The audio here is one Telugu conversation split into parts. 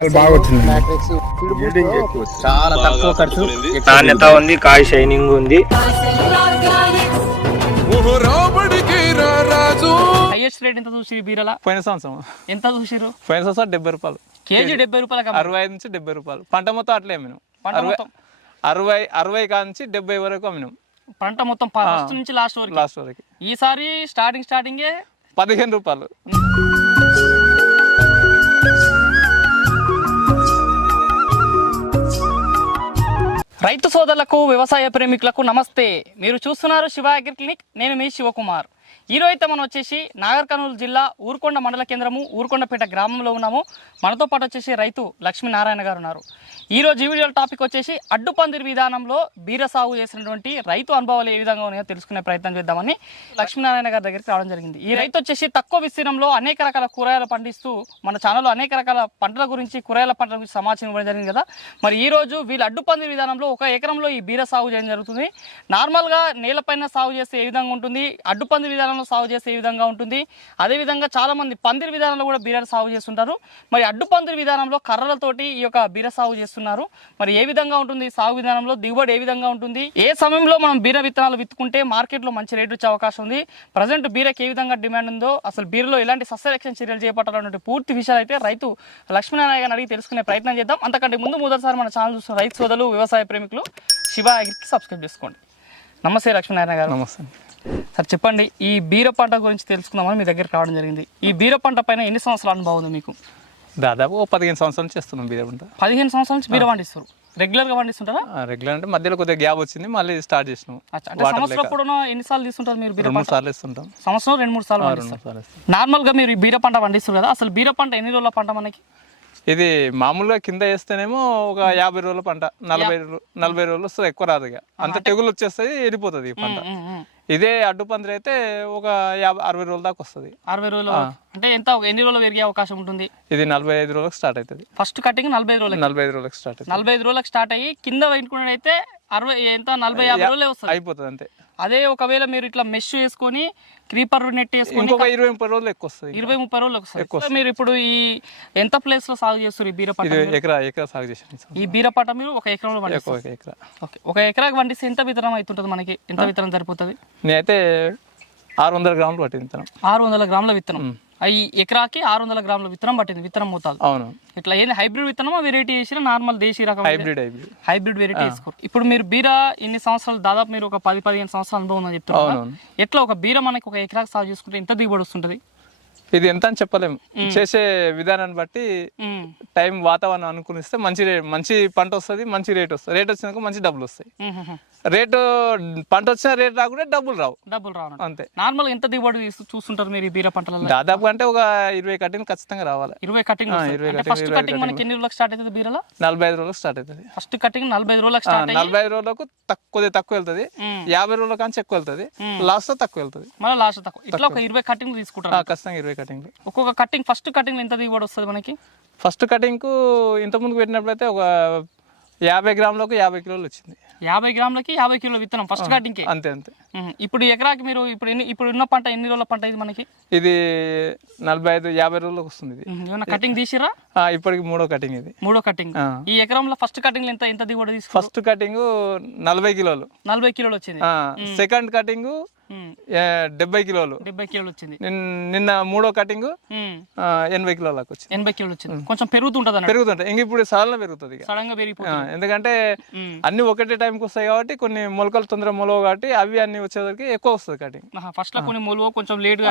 బాగా వచ్చింది మ్యాట్రిక్స్ చాలా తక్కువ ఖర్చు. నాణ్యత ఉంది కాయ షైనింగ్ ఉంది. హైయెస్ట్ రేట్ ఎంత చూసి బీరల? పోయిన సంవత్సరం. ఎంత చూసిరు? పోయిన సంవత్సరం డెబ్బై రూపాయలు. కేజీ డెబ్బై రూపాయలకి అరవై ఐదు నుంచి డెబ్బై రూపాయలు. పంట మొత్తం అట్లే అమ్మినాం. పంట అరవై మొత్తం? అరవై అరవై కా నుంచి డెబ్బై వరకు అమ్మినాం. పంట మొత్తం ఫస్ట్ నుంచి లాస్ట్ వరకు. లాస్ట్ వరకు. ఈసారి స్టార్టింగ్ స్టార్టింగే పదిహేను రూపాయలు. రైతు సోదరులకు వ్యవసాయ ప్రేమికులకు నమస్తే. మీరు చూస్తున్నారు శివ అగ్రి క్లినిక్. నేను మీ శివకుమార్. ఈరోజు అయితే మనం వచ్చేసి నాగర్ కర్నూలు జిల్లా ఊరుకొండ మండల కేంద్రము ఊరుకొండపేట గ్రామంలో ఉన్నాము. మనతో పాటు వచ్చేసి రైతు లక్ష్మీనారాయణ గారు ఉన్నారు ఈ ఈ వీడియో టాపిక్ వచ్చేసి అడ్డుపందిరి విధానంలో బీర సాగు చేసినటువంటి రైతు అనుభవాలు ఏ విధంగా ఉన్నాయో తెలుసుకునే ప్రయత్నం చేద్దామని లక్ష్మీనారాయణ గారి దగ్గరికి రావడం జరిగింది. ఈ రైతు వచ్చేసి తక్కువ విస్తీర్ణంలో అనేక రకాల కూరగాయలు పండిస్తూ మన ఛానల్లో అనేక రకాల పంటల గురించి కూరగాయల పంటల గురించి సమాచారం ఇవ్వడం జరిగింది కదా. మరి ఈరోజు వీళ్ళు అడ్డుపందిరి విధానంలో ఒక ఎకరంలో ఈ బీర సాగు చేయడం జరుగుతుంది. నార్మల్గా నేలపైన సాగు చేస్తే ఏ విధంగా ఉంటుంది? అడ్డుపందిరి విధానంలో సాగు చేస్తే విధంగా ఉంటుంది. అదేవిధంగా చాలామంది పందిరి విధానంలో కూడా బీర సాగు చేస్తుంటారు. మరి అడ్డుపందిరి విధానంలో కర్రలతోటి ఈ యొక్క బీర సాగు చేస్తున్నారు. మరి ఏ విధంగా ఉంటుంది? సాగు విధానంలో దిగుబడి ఏ విధంగా ఉంటుంది? ఏ సమయంలో మనం బీర విత్తనాలు విత్తుకుంటే మార్కెట్లో మంచి రేటు వచ్చే అవకాశం ఉంది. ప్రజెంట్ బీరకి ఏ విధంగా డిమాండ్ ఉందో అసలు బీరలో ఎలాంటి సస్యరక్షణ చర్యలు చేపట్టాలన్నటువంటి పూర్తి విషయాలు అయితే రైతు లక్ష్మీనారాయణ గారిని అడిగి తెలుసుకునే ప్రయత్నం చేద్దాం. అంతకంటే ముందు మొదటిసారి మన ఛానల్ చూస్తున్న రైతు సోదరులు వ్యవసాయ ప్రేమికులు శివ అగ్రికి సబ్స్క్రైబ్ చేసుకోండి. నమస్తే లక్ష్మీనారాయణ గారు. నమస్తే. సార్ చెప్పండి ఈ బీర పంట గురించి తెలుసుకుందామని మీ దగ్గరికి రావడం జరిగింది. ఈ బీర పంట పైన ఎన్ని సంవత్సరాల అనుభవం ఉంది మీకు? దాదాపు పదిహేను సంవత్సరాలు చేస్తున్నాం బీర పంట. పదిహేను సంవత్సరాల నుంచి బీర పండిస్తారు. రెగ్యులర్గా పండిస్తుంటారా? రెగ్యులర్ అంటే మధ్యలో కొద్దిగా గ్యాప్ వచ్చింది మళ్ళీ స్టార్ట్ చేసినాం. సంవత్సరం కూడా ఎన్నిసార్లు తీసుకుంటారు మీరు బీర రెండు మూడు సార్లు ఇస్తుంటాం సంవత్సరం రెండు మూడు సార్లు ఇస్తాం నార్మల్గా మీరు ఈ బీర పంట పండిస్తారు కదా అసలు బీర పంట ఎన్ని రోజుల పంట మనకి? ఇది మామూలుగా కింద వేస్తేనేమో ఒక యాభై రోజుల పంట నలభై రోజులు నలభై రోజులు వస్తుంది ఎక్కువ రాదు ఇక అంత తెగులు వచ్చేస్తుంది వెళ్ళిపోతుంది ఈ పంట. ఇదే అడ్డు పందిరి అయితే ఒక యాభై అరవై రోజుల దాకా వస్తుంది. అరవై రోజులు అంటే ఎంత ఎన్ని రోజులు పెరిగే అవకాశం ఉంటుంది? ఇది నలభై ఐదు రోజులకు స్టార్ట్ అవుతుంది ఫస్ట్ కటింగ్ నలభై ఐదు రోజులకి. నలభై ఐదు రోజులకు స్టార్ట్ అవుతుంది నలభై ఐదు రోజులకు స్టార్ట్ అయ్యి కింద పెట్టుకుని అయితే అరవై ఎంత? నలభై యాభై రోజులే వస్తుంది. అయిపోతుంది అంతే. అదే ఒకవేళ మీరు ఇట్లా మెష్ వేసుకొని క్రీపర్ నెట్ వేసుకొని ఇంకొక ఇరవై ముప్పై రోజులు ఎక్కువ వస్తుంది ఇరవై ముప్పై రోజులు వస్తుంది. మీరు ఇప్పుడు ఈ ఎంత ప్లేస్లో సాగు చేస్తారు ఈ బీర పంట ఇది ఎకరా ఎకరా సాగు చేసాను ఈ బీర పంట మీరు ఒక ఎకరంలో పండిస్తారు. ఎక్కువ ఎకరా. ఓకే ఒక ఎకరాకి పండిస్తే ఎంత విత్తనం అవుతుంటుంది మనకి? ఎంత విత్తనం సరిపోతుంది? నేనైతే ఆరు వందల గ్రాములు పట్టింది విత్తనం. ఆరు వందల గ్రాముల విత్తనం. ఈ ఎకరాకి ఆరు వందల గ్రాముల విత్తనం పట్టింది విత్తనం మోతాదు. అవును. ఇట్లా ఏంది హైబ్రిడ్ విత్తనమా వెరైటీ వేసిన నార్మల్ దేశీ రకం హైబ్రిడ్ హైబ్రిడ్. హైబ్రిడ్ వెరైటీ వేసుకోరు. ఇప్పుడు మీరు బీర ఇన్ని సంవత్సరాలు దాదాపు మీరు ఒక పది పదిహేను సంవత్సరాల అనుభవం చెప్తున్నారు? అవునవును. ఎట్లా ఒక బీర మనకి ఒక ఎకరాకి సాగు చేసుకుంటే ఎంత దిగుబడి వస్తుంటది? ఇది ఎంత అని చెప్పలేము. చేసే విధానాన్ని బట్టి టైం వాతావరణం అనుకునిస్తే మంచి మంచి పంట వస్తుంది మంచి రేట్ వస్తుంది. రేట్ వచ్చినాక మంచి డబ్బులు వస్తాయి. రేటు పంట వచ్చిన రేట్ రాకుంటే డబ్బులు రావు. డబ్బులు రావడం అంతే. నార్మల్ ఎంత దిగుబడి చూస్తుంటారు మీరు బీర పంటలలో దాదాపు అంటే ఒక ఇరవై కట్టిన ఖచ్చితంగా రావాలి. ఇరవై కటింగ్ ఇరవై ఫస్ట్ కటింగ్ మనకి ఎన్ని రోజులకు స్టార్ట్ అవుతుంది బీరలో? నలభై ఐదు రోజులకు స్టార్ట్ అవుతుంది. ఫస్ట్ కటింగ్ నలభై రోజులకు స్టార్ట్ నలభై ఐదు రోజులకు తక్కువ తక్కువ వెళ్తుంది. యాభై రోజుల కాంచి ఎక్కువ వెళ్తుంది. లాస్ట్ తక్కువ వెళ్తుంది. మళ్ళీ లాస్ట్ తక్కువ. ఇట్లా ఒక ఇరవై కటింగ్ తీసుకుంటారు. ఖచ్చితంగా ఇరవై కటింగ్లు ఒక్కొక్క కటింగ్ ఫస్ట్ కటింగ్ ఎంత దిగుబడి వస్తుంది మనకి? ఫస్ట్ కటింగ్కు ఇంత ముందుకు పెట్టినప్పుడైతే ఒక యాభై గ్రాములకు యాభై కిలోలు వచ్చింది. యాభై గ్రాములకి యాభై కిలో విత్తనం ఫస్ట్ కటింగ్కి అంతే అంతే. ఇప్పుడు ఎకరాకి మీరు ఇప్పుడు ఎన్ని ఇప్పుడు ఉన్న పంట ఎన్ని రోజుల పంట ఇది మనకి? ఇది నలభై ఐదు యాభై రోజులకు వస్తుంది ఇది. ఉమ్, ఏమన్నా కటింగ్ తీసిరా? ఇప్పటికి మూడో కటింగ్ ఇది. మూడో కటింగ్. ఈ ఎకరంలో ఫస్ట్ కటింగ్ ఎంత ఎంత దిగుబడి తీసుకో ఫస్ట్ కటింగ్ నలభై కిలోలు. నలభై కిలోలు వచ్చింది. సెకండ్ కటింగ్ డెబ్బై కిలోలు. డెబ్బై కిలోలు వచ్చింది. నిన్- నిన్న మూడో కటింగ్ ఎనభై కిలోలకు వచ్చింది. ఎనభై కిలోలు వచ్చింది. కొంచెం పెరుగుతుంటది పెరుగుతుంటాయి ఇంక ఇప్పుడు సడన్గా పెరుగుతుంది సడన్గా ఎందుకంటే. అన్ని ఒకటే టైంకి వస్తాయి కాబట్టి కొన్ని మొలకలు తొందరగా మొలవు కాబట్టి అవి అన్ని వచ్చేసరికి ఎక్కువ వస్తుంది కటింగ్ ఫస్ట్లో కొన్ని మొలువ కొంచెం లేట్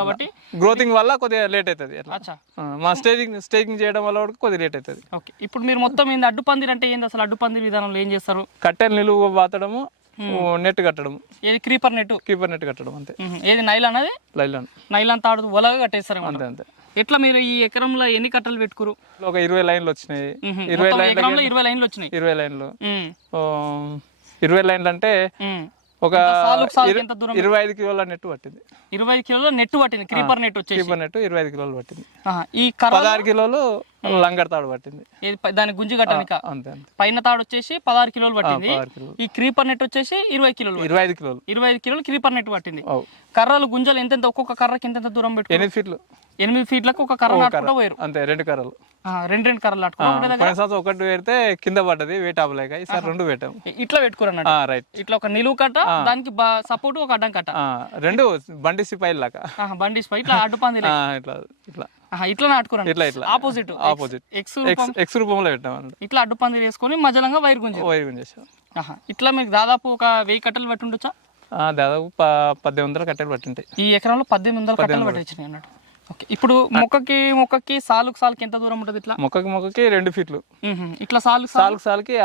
కాబట్టి గ్రోతింగ్ వల్ల కొద్దిగా లేట్ అవుతుంది అట్లా. మా స్టేజింగ్ స్టేజింగ్ చేయడం వల్ల కూడా కొద్దిగా లేట్ అవుతుంది ఓకే ఇప్పుడు మీరు మొత్తం ఏంది అడ్డుపందిరి అంటే ఏంది? అసలు అడ్డుపందిరి విధానంలో ఏం చేస్తారు? కట్టెలు నిలువు పాతడము నెట్ కట్టడం ఏది క్రీపర్ నెట్ కీపర్ నెట్ కట్టడం అంతే. ఏది నైల్ అనేది లైలాన్ నైలాన్ తాడు వలగా కట్టేస్తారు అంతే అంతే. ఎట్లా మీరు ఈ ఎకరంలో ఎన్ని కట్టలు పెట్టుకురు? ఒక ఇరవై లైన్లు వచ్చినాయి. ఇరవై లైన్లు ఇరవై లైన్లు వచ్చినాయి. ఇరవై లైన్లు. ఇరవై లైన్లు అంటే. ఒక ఇరవై ఐదు కిలోల నెట్ పట్టింది. ఇరవై ఐదు కిలోల నెట్ పట్టింది క్రీపర్ నెట్ వచ్చేసి. కీపర్ నెట్ ఇరవై ఐదు కిలోలు పట్టింది. ఈ కర్ర పదహారు కిలోలు లంగర్ తాడు పట్టింది. దాని గుంజి కట్టనిక? పైన తాడు వచ్చేసి పదహారు కిలోలు పట్టింది. ఈ క్రీపర్ నెట్ వచ్చేసి ఇరవై కిలోలు. ఇరవై ఐదు కిలోలు. ఇరవై ఐదు కిలోలు క్రీపర్ నెట్ పట్టింది. కర్రలు గుంజలు ఎంతెంత ఒక్కొక్క కర్రకి ఎంతెంత దూరం పెట్టుకో ఎనిమిది ఫీట్లు. ఎనిమిది ఫీట్లకు ఒక కర్ర నాటుకుంటూ పోయారు. అంతే రెండు కర్రలు. రెండు రెండు కర్రలు పోయిన సంవత్సరం ఒకటి పెడితే కింద పడ్డది వెయిట్ అవ్వలేక. ఈసారి రెండు పెట్టాం ఇట్లా పెట్టుకోరు అన్నట్టు? రైట్ ఇట్లా ఒక నిలువు కట్ట దానికి సపోర్ట్ ఒక అడ్డం కట్ట. రెండు బండి సిపాయిల్ లాగా. బండి స్పై ఇట్లా అడ్డు పంది ఆ, ఇట్లా ఇట్లా. ఇట్లా నాటుకోరండి ఇట్లా ఇట్లా. ఆపోజిట్ ఆపోజిట్ ఎక్స్ ఎక్స్ రూపంలో పెట్టాం ఇట్లా అడ్డు పంది వేసుకొని మధ్యలంగా వైర్ గుంజు వైర్ ఆహా, ఇట్లా మీకు దాదాపు ఒక వెయ్యి కట్టలు పెట్టి ఉండొచ్చా ఆ, దాదాపు పద్దెనిమిది వందల కట్టెలు పట్టింటాయి. ఈ ఎకరంలో పద్దెనిమిది వందల కట్టలు పెట్టించినాయి అన్నట్టు. ఓకే. ఇప్పుడు మొక్కకి మొక్కకి సాలుకు సాలుకి ఎంత దూరం ఉంటుంది ఇట్లా? మొక్కకి మొక్కకి రెండు ఫీట్లు. ఇట్లా సాలు సాలు సాలుకి సాలుకి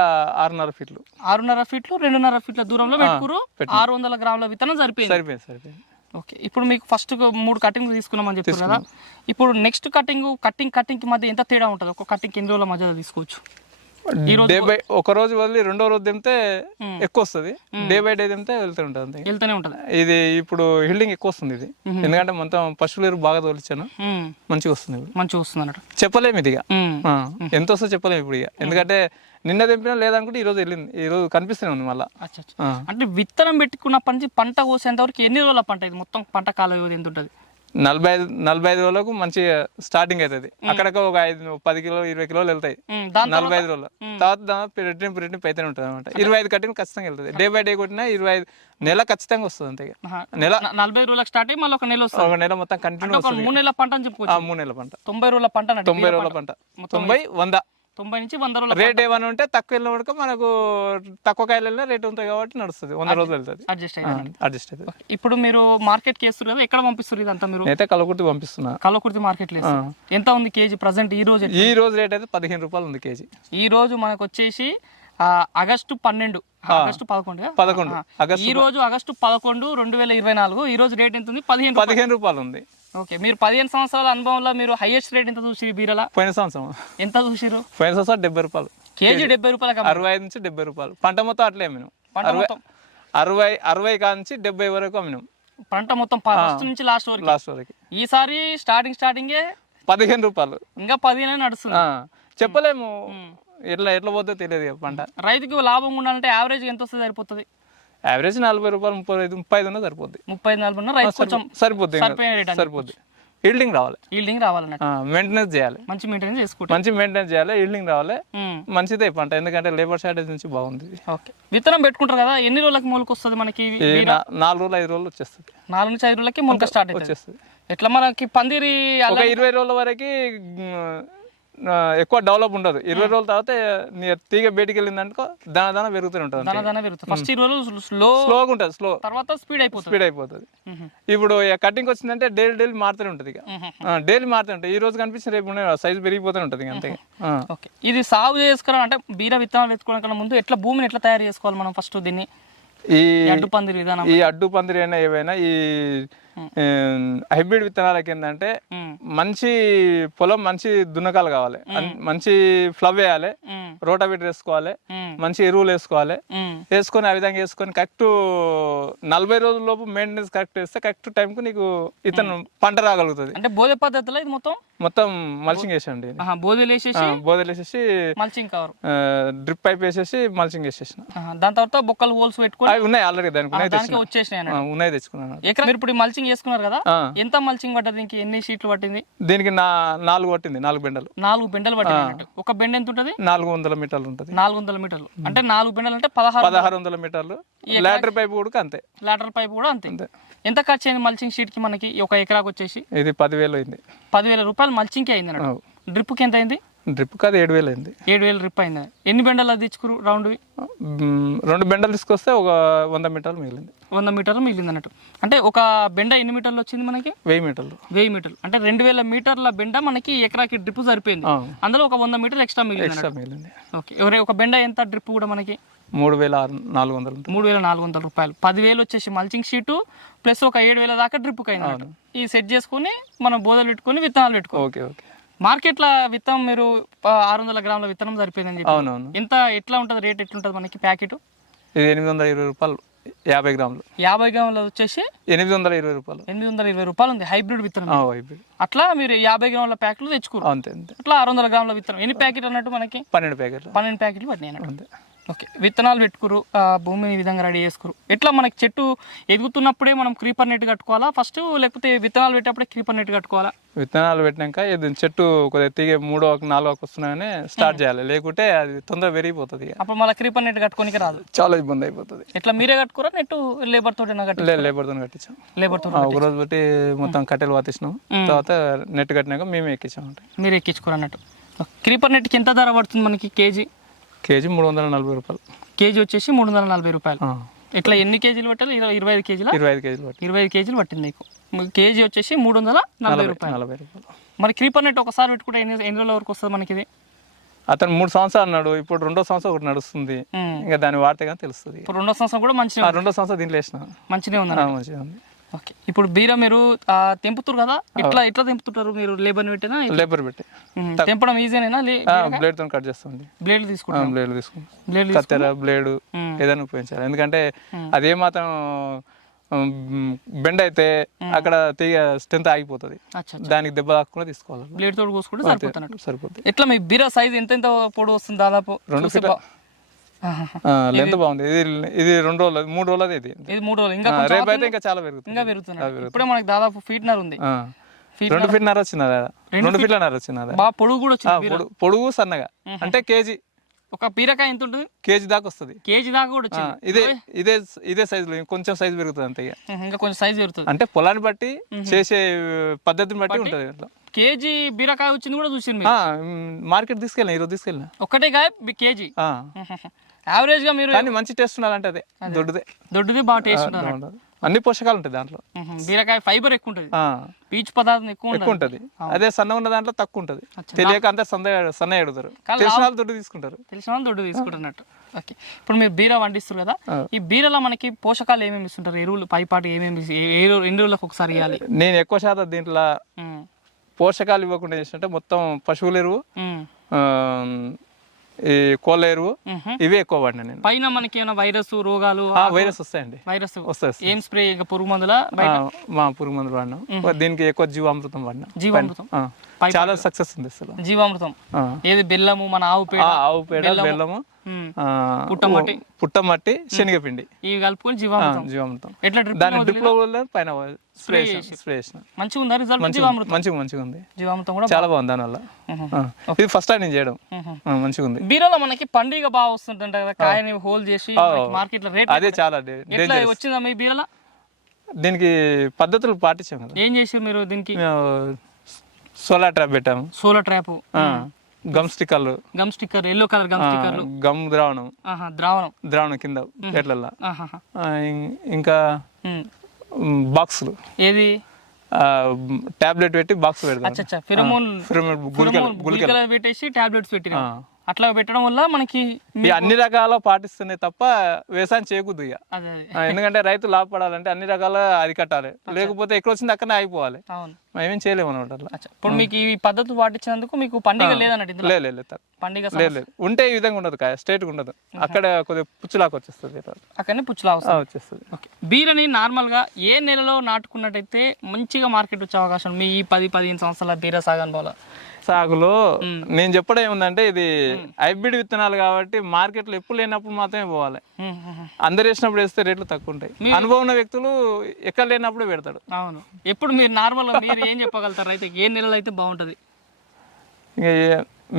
ఆరున్నర ఫీట్లు. ఆరున్నర ఫీట్లు రెండున్నర ఫీట్ల దూరంలో పెట్టుకురు ఆరు వందల గ్రాముల విత్తనం సరిపోయింది. సరిపోయింది సరిపోయింది. ఓకే. ఇప్పుడు మీకు ఫస్ట్ మూడు కటింగ్ తీసుకున్నామని చెప్పారు కదా. ఇప్పుడు నెక్స్ట్ కటింగ్ కటింగ్ కటింగ్కి మధ్య ఎంత తేడా ఉంటుంది? ఒక కటింగ్ ఎన్ని రోజుల మధ్యలో తీసుకోవచ్చు? డే బై ఒక రోజు వదిలి రెండో రోజు దింపితే ఎక్కువ వస్తుంది డే బై డే దింపితే వెళ్తూ ఉంటుంది అంతే. వెళ్తూనే ఉంటుంది. ఇది ఇప్పుడు హిల్డింగ్ ఎక్కువ వస్తుంది ఇది ఎందుకంటే మొత్తం పశువులు ఎరువు బాగా తోలిచ్చాను. మ్మ్. మంచిగా వస్తుంది మంచిగా వస్తుంది అన్నట్టు. చెప్పలేము ఇది ఎంత వస్తుందో చెప్పలేము ఇప్పుడు ఇక. ఎందుకంటే నిన్న దింపినా లేదనుకుంటే ఈ రోజు వెళ్ళింది. ఈ రోజు కనిపిస్తూనే ఉంది మళ్ళీ. అంటే విత్తనం పెట్టుకున్నప్పటి నుంచి పంట కోసేంత వరకు ఎన్ని రోజుల పంట ఇది? మొత్తం పంట కాల ఎంత ఉంటుంది నలభై ఐదు నలభై ఐదు రోజులకు మంచి స్టార్టింగ్ అవుతుంది. అక్కడక్కడ ఒక ఐదు పది కిలోలు ఇరవై కిలోలు వెళ్తాయి. నలభై ఐదు రోజులు. తర్వాత దాని రెట్టింపు రెట్టింపు అయితేనే ఉంటుంది అనమాట ఇరవై ఐదు కట్టిన ఖచ్చితంగా వెళ్తుంది. డే బై డే కొట్టినా ఇరవై ఐదు నెల ఖచ్చితంగా వస్తుంది అంతే. నెల నలభై రోజులకు స్టార్ట్ అయ్యి మళ్ళీ ఒక నెల వస్తుంది. ఒక నెల మొత్తం కంటిన్యూ మూడు నెలల పంట మూడు నెలల పంట. తొంభై రోజుల పంట. తొంభై రోజుల పంట. తొంభై వంద. తొంభై నుంచి వంద రోజుల రేట్ ఏమైనా ఉంటే తక్కువ వెళ్ళిన వరకు మనకు తక్కువ కాయలు వెళ్ళినా రేట్ ఉంటుంది కాబట్టి నడుస్తుంది. వంద రోజులు వెళ్తుంది. అడ్జస్ట్ అడ్జస్ట్ అవుతుంది ఇప్పుడు మీరు మార్కెట్కి వేస్తారు కదా ఎక్కడ పంపిస్తారు ఇదంతా మీరు? నేనైతే కలకుర్తి పంపిస్తున్నా. కల్లకుర్తి మార్కెట్లో వేస్తారు. ఎంత ఉంది కేజీ ప్రజెంట్ ఈ రోజు ఈ రోజు రేట్ అయితే పదిహేను రూపాయలు ఉంది కేజీ. ఈ రోజు మనకు వచ్చేసి ఆగస్టు పన్నెండు. ఆగస్టు పదకొండు? పదకొండు. ఈ రోజు ఆగస్టు పదకొండు రెండు వేల ఇరవై నాలుగు ఈ రోజు రేట్ ఎంత ఉంది? పదిహేను. పదిహేను రూపాయలు ఉంది. ఓకే మీరు పదిహేను సంవత్సరాల అనుభవంలో మీరు హైయెస్ట్ రేట్ ఎంత చూసి బీరల? పోయిన సంవత్సరం. ఎంత చూసిరు పోయిన సంవత్సరం డెబ్బై రూపాయలు. కేజీ డెబ్బై రూపాయల అరవై ఐదు నుంచి డెబ్బై రూపాయలు. పంట మొత్తం అట్లే అమ్మినాం. అరవై అరవై అరవై నుంచి డెబ్బై వరకు అమ్మినాం. పంట మొత్తం ఫస్ట్ నుంచి లాస్ట్ వరకు. లాస్ట్ వరకు. ఈసారి స్టార్టింగ్ స్టార్టింగే పదిహేను రూపాయలు. ఇంకా పదిహేను నడుస్తుంది. చెప్పలేము. ఎట్లా ఎట్లా పోతుందో తెలియదు పంట. రైతుకి లాభం ఉండాలంటే యావరేజ్ ఎంత వస్తే సరిపోతుంది? యావరేజ్ నలభై రూపాయలు ముప్పై ఐదు ముప్పై ఐదు ఉన్నా సరిపోద్ది. ముప్పై ఐదు నలభై ఉన్న రైతు కొంచెం సరిపోద్ది సరిపోద్ది. ఈల్డింగ్ రావాలి. ఈల్డింగ్ రావాలన్నట్టు. మెయింటెనెన్స్ చేయాలి. మంచి మెయింటైన్ చేసుకుంటాం. మంచి మెయింటెనెన్స్ చేయాలి ఈల్డింగ్ రావాలి. మంచిదే పంట ఎందుకంటే లేబర్ షార్టేజ్ నుంచి బాగుంది. ఓకే. విత్తనం పెట్టుకుంటారు కదా ఎన్ని రోజులకి మొలక వస్తుంది మనకి నాలుగు రోజులు ఐదు రోజులు వచ్చేస్తుంది. నాలుగు నుంచి ఐదు రోజులకి మొలక స్టార్ట్ వచ్చేస్తుంది. ఎట్లా మనకి పందిరి ఇరవై రోజుల వరకు ఎక్కువ డెవలప్ ఉండదు. ఇరవై రోజుల తర్వాత తీగ బయటికి వెళ్ళిందనుకో దాన దాన పెరుగుతూనే ఉంటుంది ఫస్ట్ స్లో స్లోగా ఉంటుంది స్లో. తర్వాత స్పీడ్ అయిపోతుంది. స్పీడ్ అయిపోతుంది. ఇప్పుడు కటింగ్ వచ్చిందంటే డైలీ డైలీ మారుతూనే ఉంటుంది ఇక. డైలీ మారుతూనే ఉంటుంది. ఈ రోజు కనిపించిన రేపు సైజ్ పెరిగిపోతూనే ఉంటుంది అంతే. ఓకే. ఇది సాగు చేసుకోవడం అంటే బీర విత్తనాలు ఎత్తుకోవడం ముందు ఎట్లా భూమిని ఎట్లా తయారు చేసుకోవాలి మనం ఫస్ట్ దీన్ని? ఈ ఈ అడ్డు పందిరి విధానం ఈ అడ్డు పందిరి అయినా ఏవైనా ఈ హైబ్రిడ్ విత్తనాలకి ఏంటంటే. మంచి పొలం మంచి దున్నకాలు కావాలి. మంచి ఫ్లవ్ వేయాలి. రోటావీటర్ వేసుకోవాలి. మంచి ఎరువులు వేసుకోవాలి. వేసుకొని ఆ విధంగా వేసుకొని కరెక్ట్ నలభై రోజుల లోపు మెయింటెనెన్స్ కరెక్ట్ వేస్తే కరెక్ట్ టైంకు నీకు ఇతను పంట రాగలుగుతుంది. అంటే బోధే పద్ధతిలో ఇది మొత్తం? మొత్తం మల్చింగ్ వేసండి బోధెలు వేసేసి మల్చింగ్ కవర్ డ్రిప్ పైప్ వేసేసి మల్చింగ్ వేసేసిన. దాని తర్వాత బొక్కలు హోల్స్ పెట్టుకొని ఉన్నాయి ఆల్రెడీ దానికి ఉన్నాయి అన్నట్టు. ఉన్నాయి తెచ్చుకున్నాను. ఇప్పుడు ఈ మల్చింగ్ చేసుకున్నారు కదా. ఎంత మల్చింగ్ పడ్డది ఇంక ఎన్ని షీట్లు పట్టింది? దీనికి నాలుగు పట్టింది నాలుగు బెండలు. నాలుగు బెండలు పట్టింది ఒక బెండ ఎంత ఉంటుంది నాలుగు వందల మీటర్లు ఉంటుంది. నాలుగు వందల మీటర్లు. అంటే నాలుగు బెండలు అంటే పదహారు పదహారు వందల మీటర్లు. లాటర్ పైప్ కూడా అంతే. లాటరల్ పైప్ కూడా అంతే. ఎంత ఖర్చు అయింది మల్చింగ్ షీట్కి మనకి? ఒక ఎకరాకు వచ్చేసి? ఇది పదివేలు అయింది. పదివేల రూపాయలు మల్చింగ్కి అయింది అన్నట్టు. డ్రిప్కి ఎంత అయింది? డ్రిప్ కాదు ఏడు వేలు అయింది. ఏడు వేల డ్రిప్ అయింది. ఎన్ని బెండలు అది ఇచ్చుకురు రౌండ్ రెండు బెండలు తీసుకొస్తే ఒక వంద మీటర్లు మిగిలింది. వంద మీటర్లు మిగిలింది అన్నట్టు. అంటే ఒక బెండ ఎన్ని మీటర్లు వచ్చింది మనకి? వెయ్యి మీటర్లు. వెయ్యి మీటర్లు. అంటే రెండు వేల మీటర్ల బెండ మనకి ఎకరాకి డ్రిప్ సరిపోయింది. అందులో ఒక వంద మీటర్లు ఎక్స్ట్రా మిగిలింది ఎక్స్ట్రా మిగిలింది. ఓకే. ఎవరే ఒక బెండ ఎంత డ్రిప్ కూడా మనకి? మూడు వేల నాలుగు వందలు మూడు వేల నాలుగు వందల రూపాయలు. పదివేలు వచ్చేసి మల్చింగ్ షీటు ప్లస్ ఒక ఏడు వేల దాకా డ్రిప్ అయింది. ఈ సెట్ చేసుకుని మనం బోధలు పెట్టుకొని విత్తనాలు పెట్టుకో ఓకే ఓకే. మార్కెట్లో విత్తనం మీరు ఆరు వందల గ్రాముల విత్తనం సరిపోయిందని చెప్పి అవునవును. ఎంత ఎట్లా ఉంటుంది? రేట్ ఎట్లుంటుంది మనకి ప్యాకెట్? ఇది ఎనిమిది వందల ఇరవై రూపాయలు యాభై గ్రాములు. యాభై గ్రాముల వచ్చేసి ఎనిమిది వందల ఇరవై రూపాయలు. ఎనిమిది వందల ఇరవై రూపాయలు ఉంది హైబ్రిడ్ విత్తనం. హైబ్రిడ్. అట్లా మీరు యాభై గ్రాముల ప్యాకెట్లు తెచ్చుకోరు. అంతే అంతే. అట్లా ఆరు వందల గ్రాముల విత్తనం. ఎన్ని ప్యాకెట్ అన్నట్టు మనకి? పన్నెండు ప్యాకెట్లు. పన్నెండు ప్యాకెట్లు అన్నట్టు. అంతే. ఓకే. విత్తనాలు పెట్టుకురు భూమిని ఈ విధంగా రెడీ చేసుకురు. ఎట్లా మనకి చెట్టు ఎదుగుతున్నప్పుడే మనం క్రీపర్ నెట్ కట్టుకోవాలా? ఫస్ట్ లేకపోతే విత్తనాలు పెట్టేప్పుడే క్రీపర్ నెట్ కట్టుకోవాలా? విత్తనాలు పెట్టినాక ఇది చెట్టు కొద్దిగా తీగ మూడో నాలుగో వస్తున్నాయని స్టార్ట్ చేయాలి. లేకుంటే అది తొందరగా పెరిగిపోతుంది అప్పుడు మళ్ళీ క్రీపర్ నెట్ కట్టుకోనికి రాదు. చాలా ఇబ్బంది అయిపోతుంది. ఎట్లా మీరే కట్టుకోరా? నెట్ లేబర్ తోటి కట్టి లే లేబర్తో కట్టించాం. లేబర్తో ఒక రోజు బట్టి మొత్తం కట్టెలు పాతిచ్చినాం. తర్వాత నెట్ కట్టినాక మేమే ఎక్కించాం అంటే మీరు ఎక్కించుకోరు అన్నట్టు క్రీపర్ నెట్కి ఎంత ధర పడుతుంది మనకి కేజీ? కేజీ మూడు వందల నలభై రూపాయలు. కేజీ వచ్చేసి మూడు వందల నలభై రూపాయలు. ఇట్లా ఎన్ని కేజీలు పట్టాలి? ఇరవై ఐదు కేజీల? ఇరవై ఐదు కేజీలు పట్టి ఇరవై ఐదు కేజీలు పట్టింది నీకు. కేజీ వచ్చేసి మూడు వందల నలభై రూపాయలు. నలభై రూపాయలు. మరి క్రీపర్ నెట్ ఒకసారి పెట్టుకుంటే ఎన్ని ఎన్ని రోజుల వరకు వస్తుంది మనకి ఇది అతను మూడు సంవత్సరాలు అన్నాడు. ఇప్పుడు రెండో సంవత్సరం ఒకటి నడుస్తుంది. ఇంకా దాన్ని వాడితే కానీ తెలుస్తుంది. ఇప్పుడు రెండో సంవత్సరం కూడా మంచిగా రెండో సంవత్సరం దీంట్లో వేసిన. మంచిగా ఉంది మంచిగా ఉంది. ఓకే. ఇప్పుడు బీర మీరు తెంపుతారు కదా? ఇట్లా ఇట్లా తెంపుతుంటారు మీరు? లేబర్ పెట్టినా లేబర్ పెట్టి తెంపడం ఈజీనేనా బ్లేడ్తో కట్ చేస్తుంది బ్లేడ్ తీసుకుంటాం బ్లేడ్ తీసుకుంటాం. బ్లేడ్ కత్తెర బ్లేడ్. ఏదైనా ఉపయోగించాలి. ఎందుకంటే అదే మాత్రం బెండ్ అయితే అక్కడ స్ట్రెంత్ ఆగిపోతుంది. దానికి దెబ్బ తాకుండా తీసుకోవాలి. బ్లేడ్ తోటి కోసుకుంటే సరిపోతుంది ఎట్లా మీ బీర సైజ్ ఎంత ఎంత పొడవు వస్తుంది దాదాపు? రెండు చూస్తే ఫీట్ల బా- ఆహాహా. లెంత్ బాగుంది. ఇది ఇది రెండు రోజులు మూడు రోజులది ఇది. ఇది మూడు రోజులు. ఇంకా రేపు అయితే ఇంకా చాలా పెరుగుతుంది. ఇంకా పెరుగుతున్నాయి ఇప్పుడే మనకి దాదాపు ఫీట్నర్ ఉంది. రెండు ఫీట్ నర వచ్చింది రెండు ఫీట్ల నర వచ్చింది బాగా పొడుగు కూడా వచ్చింది. పొడుగు సన్నగా. అంటే కేజీ. ఒక బీరకాయ ఎంత ఉంటుంది? కేజీ దాకా వస్తుంది. కేజీ దాకా కూడా ఇదే ఇదే ఇదే సైజులో కొంచెం సైజు పెరుగుతుంది అంతే ఇక. కొంచెం సైజ్ పెరుగుతుంది. అంటే పొలాన్ని బట్టి చేసే పద్ధతిని బట్టి ఉంటుంది కేజీ బీరకాయ వచ్చింది కూడా చూసింది మీరు? మార్కెట్ తీసుకెళ్ళిన ఈరోజు తీసుకెళ్ళిన? ఒక్కటే కాయ కేజీ. యావరేజ్గా మీరు కానీ మంచి టేస్ట్ ఉండాలంటే అదే దొడ్డుదే. దొడ్డుది బాగా టేస్ట్ బాగుంటుంది అన్ని పోషకాలు ఉంటాయి దాంట్లో. బీరకాయ ఫైబర్ ఎక్కువ ఉంటుంది. పీచు పదార్థం ఎక్కువ ఎక్కువ ఉంటుంది అదే సన్న ఉన్న దాంట్లో తక్కువ ఉంటుంది. తెలియక అంతా సన్న సన్న ఎడుతారు తెలిసిన వాళ్ళు దొడ్డు తీసుకుంటారు. తెలిసిన వాళ్ళు దొడ్డు తీసుకుంటున్నట్టు ఓకే. ఇప్పుడు మీరు బీర వండిస్తారు కదా ఈ బీరలో మనకి పోషకాలు ఏమేమి ఇస్తుంటారు? ఎరువులు పైపాటి ఏమేమి ఎన్ని రోజులకు ఒకసారి ఇవ్వాలి. నేను ఎక్కువ శాతం దీంట్లో పోషకాలు ఇవ్వకుండా చేసినట్టే మొత్తం పశువుల ఎరువు ఈ కోళ్ళ ఎరువు ఉహు. ఇవే ఎక్కువ వాడినా నేను. పైన మనకి ఏమైనా వైరస్ రోగాలు ఆ, వైరస్ వస్తాయండి. వైరస్. వస్తాయి. ఏం స్ప్రే ఇక పురుగు మందుల మా పురుగు మందులు వాడినాం. దీనికి ఎక్కువ జీవామృతం వాడినా. జీవామృతం. చాలా సక్సెస్ ఉంది అసలు. జీవామృతం. ఏది బెల్లము మన ఆవు పేడ ఆవు పేడ బెల్లము. పుట్టమట్టి. పుట్టమట్టి శనగపిండి. ఇవి కలుపుకొని జీవామృతం. జీవామృతం. ఎట్లా దాని డ్రిప్లో పైన స్ప్రే స్ప్రే చేసిన. మంచిగా ఉందా రిజల్ట్ జీవామృతం? మంచిగా మంచిగా ఉంది. జీవామృతం కూడా చాలా బాగుంది దానివల్ల. ఇది ఫస్ట్ టైం నేను చేయడం. మంచిగా ఉంది. బీరలో మనకి పండుగ బాగా వస్తుంటుంట కదా కాయని హోల్ చేసి మార్కెట్లో రేట్ అదే చాలా వచ్చిందా మీ బీరలో? దీనికి పద్ధతులు పాటించాం కదా. ఏం చేసారు మీరు దీనికి? సోలార్ ట్రాప్ పెట్టాము. Solar trap. గమ్ స్టిక్కర్లు. Gum sticker yellow colour gum sticker gum ద్రావణం. ఆహా ద్రావణం. ద్రావణం కింద ఇం- ఇంకా. బాక్సులు. ఏది? టాబ్లెట్ పెట్టి బాక్స్ పెడతాం. ఫిరమోన్ గుళికలు. గుళికలు పెట్టేసి టాబ్లెట్స్ పెట్టిన. అట్లా పెట్టడం వల్ల మనకి ఈ అన్ని రకాల పాటిస్తున్నాయి తప్ప వ్యవసాయం చేయకూడదు ఇక. ఎందుకంటే రైతు లాభపడాలంటే అన్ని రకాల అరికట్టాలి లేకపోతే ఎక్కడ వచ్చింది అక్కడనే ఆగిపోవాలి అవును. మేమేం చేయలేము అనమాట ఇప్పుడు మీకు ఈ పద్ధతి పాటించినందుకు మీకు పండుగ లేదన్నట్టు లేదు పండుగ లేదు ఉంటే ఈ విధంగా ఉండదు కాయ స్ట్రైట్గా ఉండదు. అక్కడ కొద్దిగా పుచ్చులాగా వచ్చేస్తుంది. అక్కడనే పుచ్చులా ఆ, అవసరం వచ్చేస్తుంది బీరని నార్మల్గా ఏ నెలలో నాటుకున్నట్టయితే మంచిగా మార్కెట్ వచ్చే అవకాశం? మీ ఈ పది పదిహేను సంవత్సరాల బీర సాగన్ పోల సాగులో నేను చెప్పడం ఏముందంటే ఇది హైబ్రిడ్ విత్తనాలు కాబట్టి మార్కెట్లో ఎప్పుడు లేనప్పుడు మాత్రమే పోవాలి. అందరు వేసినప్పుడు వేస్తే రేట్లు తక్కువ ఉంటాయి అనుభవం ఉన్న వ్యక్తులు ఎక్కడ లేనప్పుడు పెడతాడు. అవును. ఎప్పుడు మీరు నార్మల్గా మీరు ఏం చెప్పగలుగుతారు? అయితే ఏ నెలలో అయితే బాగుంటుంది?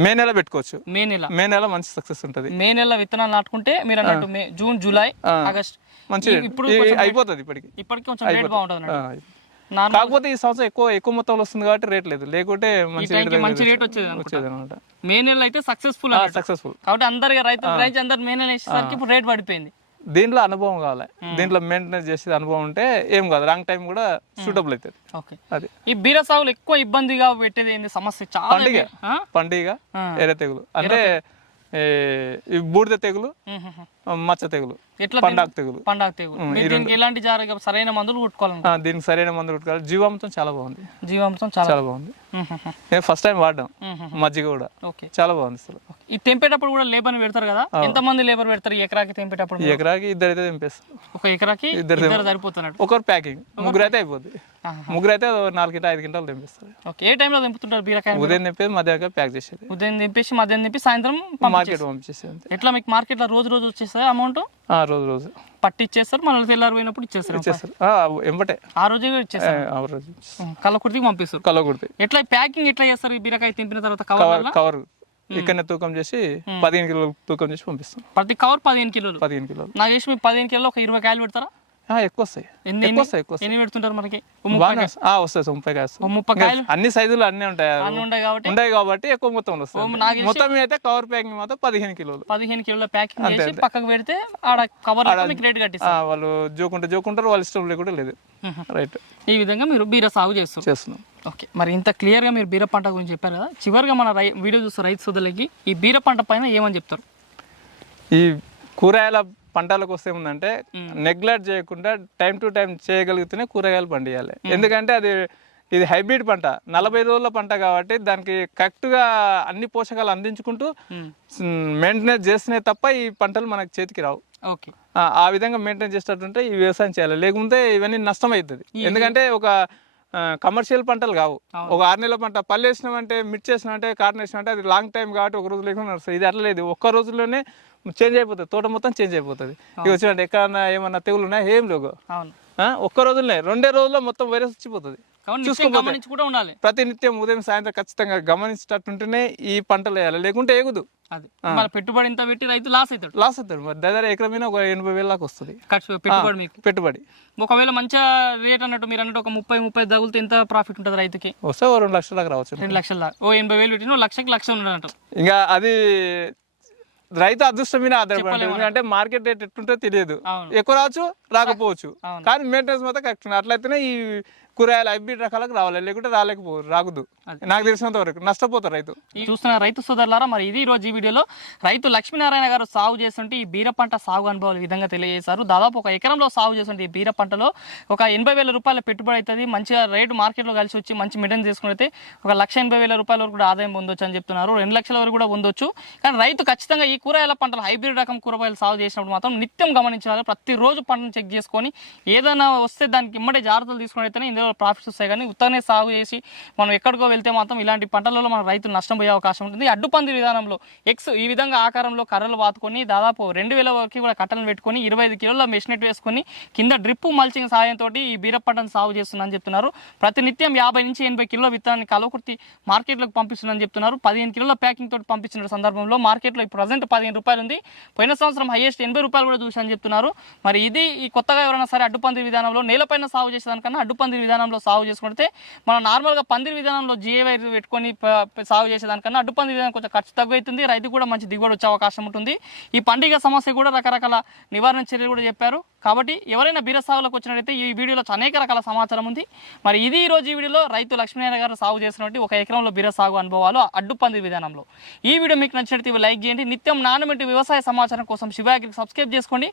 మే నెల పెట్టుకోవచ్చు. మే నెల. మే నెల మంచి సక్సెస్ ఉంటుంది. మే నెల విత్తనాలు నాటుకుంటే మీరు అన్నట్టు మే జూన్ జూలై ఆగస్ట్. మంచి ఇప్పుడు అయిపోతుంది ఇప్పటికి. ఇప్పటికి కొంచెం రేట్ బాగుంటుంది నార్మల్ కాకపోతే ఈ సంవత్సరం ఎక్కువ ఎక్కువ మొత్తంలో వస్తుంది కాబట్టి రేట్ లేదు. లేకుంటే మంచి మంచి రేట్ వచ్చేది వచ్చేది అనమాట మే నెల అయితే సక్సెస్ఫుల్ సక్సెస్ఫుల్ కాబట్టి అందరికి రైతులు రైతు అందరు మే నెల వేసేసరికి ఇప్పుడు రేట్ పడిపోయింది. దీంట్లో అనుభవం కావాలి. దీంట్లో మెయింటెనెన్స్ చేసేది అనుభవం ఉంటే ఏం కాదు. రాంగ్ టైం కూడా సూటబుల్ అవుతుంది. ఓకే. అది. ఈ బీర సాగులు ఎక్కువ ఇబ్బందిగా పెట్టేది ఏంది? సమస్య చాలా పండుగ? పండుగ. ఎర్ర తెగులు. అంటే ఈ బూడిద తెగులు. మచ్చ తెగులు ఎట్లా పండాకు తెగులు. పండగ తెగులు. మీరు దీనికి ఎలాంటి జాగ్రత్త సరైన మందులు కొట్టుకోవాలి దీనికి సరైన మందు కొట్టుకోవాలి. జీవామృతం చాలా బాగుంది. జీవాంశం చాలా బాగుంది. నేను ఫస్ట్ టైం వాడడం. మజ్జిగ కూడా. ఓకే. చాలా బాగుంది అసలు. ఈ తెంపేటప్పుడు కూడా లేబర్ పెడతారు కదా? ఎంత మంది లేబర్ పెడతారు ఎకరాకి తెంపేటప్పుడు ఎకరాకి ఇద్దరు అయితే తెంపేస్తారు. ఒక ఎకరాకి ఇద్దరు సరిపోతున్నట్టు. ఒకరు ప్యాకింగ్. ముగ్గురు అయితే అయిపోద్ది. ముగ్గురు అయితే నాలుగు గింటలు ఐదు గింటలు తెంపిస్తారు. ఓకే. ఏ టైంలో తెంపుతుంటారు బీరకాయ ఉదయం తెంపేది మధ్యాహ్నం ప్యాక్ చేసేది. ఉదయం తెంపేసి మధ్యాహ్నం తెంపి సాయంత్రం. మార్కెట్ పంపించేసేది. ఎట్లా మీకు మార్కెట్లో రోజు రోజు వచ్చేసి వస్తుంది అమౌంట్? ఆ, రోజు రోజు. పట్టి ఇచ్చేస్తారు మళ్ళీ తెల్లారి పోయినప్పుడు ఇచ్చేస్తారు ఇచ్చేస్తారు. ఎంబటే. ఆ రోజే ఇచ్చేస్తారు? ఆ రోజు కళ్ళకుర్తికి పంపిస్తారు. కల కుడితే ఎట్లా ప్యాకింగ్ ఎట్లా చేస్తారు? ఈ బీరకాయ తింపిన తర్వాత కవర్ కవర్. ఇక్కడనే తూకం చేసి పదిహేను కిలోలు తూకం చేసి పంపిస్తాం. ప్రతి కవర్ పదిహేను కిలోలు? పదిహేను కిలోలు. నాకు చేసి మీరు పదిహేను కిలోలు ఒక ఇరవై కాయలు పెడతారా? ఎక్కువ వస్తాయి. ఎక్కువ వస్తాయి ఎక్కువ ఎన్ని పెడుతుంటారు మనకి? వస్తాయి. ముప్పై కాయ వస్తాయి. ఓ ముప్పై కాయలు? అన్ని సైజులు అన్ని ఉంటాయి. అన్ని ఉంటాయి కాబట్టి? ఉంటాయి కాబట్టి ఎక్కువ మొత్తం వస్తాయి. మొత్తం అయితే కవర్ ప్యాకింగ్ మాత్రం పదిహేను కిలోలు. పదిహేను కిలోల ప్యాకింగ్ చేసి పక్కకు పెడితే ఆడ కవర్ రేట్ కట్టిస్తారు. వాళ్ళు జోకుంటే జోకుంటారు వాళ్ళ ఇష్టం లేకుండా లేదు. రైట్ ఈ విధంగా మీరు బీర సాగు చేస్తారు. చేస్తున్నాం. ఓకే. మరి ఇంత క్లియర్గా మీరు బీర పంట గురించి చెప్పారు కదా చివరిగా మన రై వీడియో చూస్తే రైతు సోదరులకి ఈ బీర పంట పైన ఏమని చెప్తారు? ఈ కూరగాయల పంటలకు వస్తే ఏముందంటే నెగ్లెక్ట్ చేయకుండా టైం టు టైం చేయగలిగితేనే కూరగాయలు పండియాలి. ఎందుకంటే అది ఇది హైబ్రిడ్ పంట. నలభై రోజుల పంట కాబట్టి దానికి కరెక్ట్గా అన్ని పోషకాలు అందించుకుంటూ మెయింటెనెన్స్ చేస్తేనే తప్ప ఈ పంటలు మనకి చేతికి రావు. ఆ, విధంగా మెయింటైన్ చేసేటట్టుంటే ఈ వ్యవసాయం చేయాలి. లేకుంటే ఇవన్నీ నష్టం అవుతుంది ఎందుకంటే ఒక కమర్షియల్ పంటలు కావు. ఒక ఆరు నెలల పంట పళ్ళు వేసినామంటే మిర్చి వేసినామంటే కాటన్ వేసినామంటే అది లాంగ్ టైం కాబట్టి ఒక రోజు లేకుండా నడుస్తుంది. ఇది అట్లా లేదు. ఒక్క రోజులోనే చేంజ్ అయిపోతుంది తోట మొత్తం చేంజ్ అయిపోతుంది. ఇక వచ్చినట్టు ఎక్కడన్నా ఏమన్నా తెగులు ఉన్నాయా ఏం లేవు. ఒక్క రోజులనే రెండే రోజుల్లో మొత్తం వైరస్ వచ్చిపోతుంది. నిత్యం కూడా ఉండాలి. ప్రతినిత్యం ఉదయం సాయంత్రం ఖచ్చితంగా గమనించేటట్టుంటేనే ఈ పంటలు వేయాలి. లేకుంటే మన పెట్టుబడి ఇంత పెట్టి రైతు లాస్ అవుతాడు. లాస్ అవుతాడు. మరి దగ్గర ఎకరం మీద ఒక ఎనభై వేల దాకా వస్తుంది. ఖర్చు పెట్టుబడి మీకు. పెట్టుబడి. ఒకవేళ మంచిగా రేట్ అన్నట్టు మీరు అన్నట్టు ఒక ముప్పై ముప్పై తగులితే ఎంత ప్రాఫిట్ ఉంటుంది రైతుకి? వస్తే రెండు లక్షల దాకా రావచ్చు. రెండు లక్షల దాకా. ఓ ఎనభై వేలు పెట్టిన లక్షకి లక్ష ఉన్నట్టు ఇంకా అది రైతు అదృష్టం మీద ఆధారపడి. ఎందుకంటే మార్కెట్ రేట్ ఎట్టుంటో తెలియదు. ఎక్కువ రావచ్చు రాకపోవచ్చు. కానీ మెయింటెనెన్స్ మాత్రం కరెక్ట్. అట్లయితేనే ఈ కూరగాయలు హైబ్రిడ్ రకాలకు రావాలి లేకుంటే రాలేకపోరు రాకూడదు నాకు తెలిసినంత వరకు నష్టపోతారు రైతు. చూస్తున్న రైతు సోదరులారా మరి ఇది ఈ రోజు ఈ వీడియోలో రైతు లక్ష్మీనారాయణ గారు సాగు చేస్తుంటే ఈ బీర పంట సాగు అనుభవాలు విధంగా తెలియజేశారు. దాదాపు ఒక ఎకరంలో సాగు చేస్తుంటే ఈ బీర పంటలో ఒక ఎనభై వేల రూపాయల పెట్టుబడి అవుతుంది. మంచిగా రేటు మార్కెట్లో కలిసి వచ్చి మంచి మెయింటైన్ చేసుకుంటే ఒక లక్ష ఎనభై వేల రూపాయల వరకు కూడా ఆదాయం పొందొచ్చు అని చెప్తున్నారు. రెండు లక్షల వరకు కూడా పొందొచ్చు. కానీ రైతు ఖచ్చితంగా ఈ కూరగాయల పంటలు హైబ్రిడ్ రకం కూరగాయలు సాగు చేసినప్పుడు మాత్రం నిత్యం గమనించాలి. ప్రతిరోజు పంటను చెక్ చేసుకొని ఏదైనా వస్తే దానికి ఇమ్మడే జాగ్రత్తలు తీసుకుని అయితేనే ఇందులో ప్రాఫిట్స్ వస్తాయి కానీ ఉత్తనే సాగు చేసి మనం ఎక్కడికో వెళ్తే మాత్రం ఇలాంటి పంటలలో మన రైతులు నష్టం పోయే అవకాశం ఉంటుంది. అడ్డుపంది విధానంలో ఎక్స్ ఈ విధంగా ఆకారంలో కర్రలు వాతుకొని దాదాపు రెండు వేల వరకు కూడా కట్టలు పెట్టుకొని ఇరవై ఐదు కిలోల మెషినెట్ వేసుకొని కింద డ్రిప్ మల్చింగ్ సహాయంతో ఈ బీర పంటను సాగు చేస్తున్నారని చెప్తున్నారు. ప్రతినిత్యం యాభై నుంచి ఎనభై కిలోల విత్తనాన్ని కలవకుర్తి మార్కెట్లోకి పంపిస్తున్నారని చెప్తున్నారు. పదిహేను కిలోల ప్యాకింగ్ తోటి పంపించిన సందర్భంలో మార్కెట్లో ప్రజెంట్ పదిహేను రూపాయలు ఉంది. పోయిన సంవత్సరం హైయెస్ట్ ఎనభై రూపాయలు కూడా చూశాను చెప్తున్నారు. మరి ఇది ఈ కొత్తగా ఎవరైనా సరే అడ్డుపందిరి విధానంలో నేలపైన సాగు చేసేదానికన్నా అడ్డుపందిరి విధానంలో సాగు చేసుకుంటే మనం నార్మల్గా పందిరి విధానంలో జిఏ వైర్ పెట్టుకొని సాగు చేసేదానికన్నా అడ్డు పందిరి విధానం కొంచెం ఖర్చు తగ్గుతుంది రైతు కూడా మంచి దిగుబడి వచ్చే అవకాశం ఉంటుంది. ఈ పండుగ సమస్య కూడా రకరకాల నివారణ చర్యలు కూడా చెప్పారు. కాబట్టి ఎవరైనా బీర సాగులకు వచ్చినట్లయితే ఈ వీడియోలో అనేక రకాల సమాచారం ఉంది. మరి ఇది ఈ రోజు ఈ వీడియోలో రైతు లక్ష్మీనారాయణ గారు సాగు చేసినటువంటి ఒక ఎకరంలో బీర సాగు అనుభవాలు అడ్డుపంది విధానంలో. ఈ వీడియో మీకు నచ్చినట్టు లైక్ చేయండి. నిత్యం నానబెట్టి వ్యవసాయ సమాచారం కోసం శివాగ్రికి సబ్స్క్రైబ్ చేసుకోండి.